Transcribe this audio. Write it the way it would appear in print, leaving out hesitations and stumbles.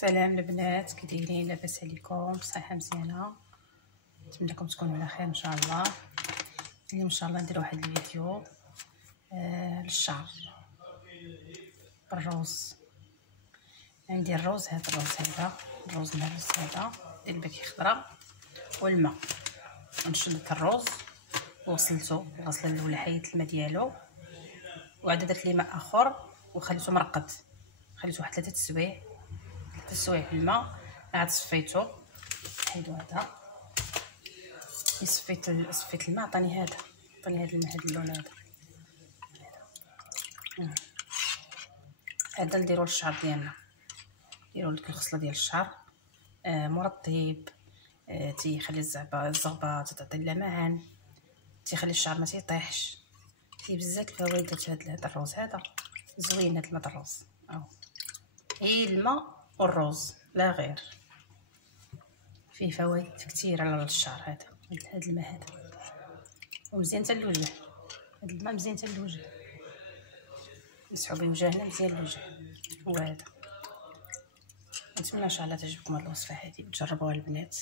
سلام البنات، كي دايرين؟ لاباس عليكم؟ بصحه مزيانه؟ نتمنىكم تكونوا على خير ان شاء الله. اليوم ان شاء الله ندير واحد الفيديو للشعر بالروز. عندي الروز، هذا الروز مهرس، هذا ديال الباكي خضراء والماء. نشد الروز وغسلته الغسله الاولى، حيدت الماء ديالو وعاد درت ليه ماء اخر وخليته مرقد، خليته واحد 3 سوايع في الماء. عاد صفيته، حيدو هذا صفيت الماء. عطاني هذا الماء، هذا اللون هذا نديرو للشعر ديالنا، نديرو ديك الخصله ديال الشعر مرطب، تيخلي الزغبه تعطي اللمعان، تيخلي الشعر ما تيطيحش، فيه بزاف الفوائد. درت هذا الروز، هذا زوين. هذا الماء الروز هي الماء والروز لا غير، فيه فوائد كثيره على الشعر. هذا الماء هذا ومزيان حتى للوجه. هذا الماء مزيان حتى للوجه، نسحو به وجهنا مزيان للوجه. هو هذا. نتمنى ان شاء الله تعجبكم هذه الوصفه هذه وتجربوها البنات.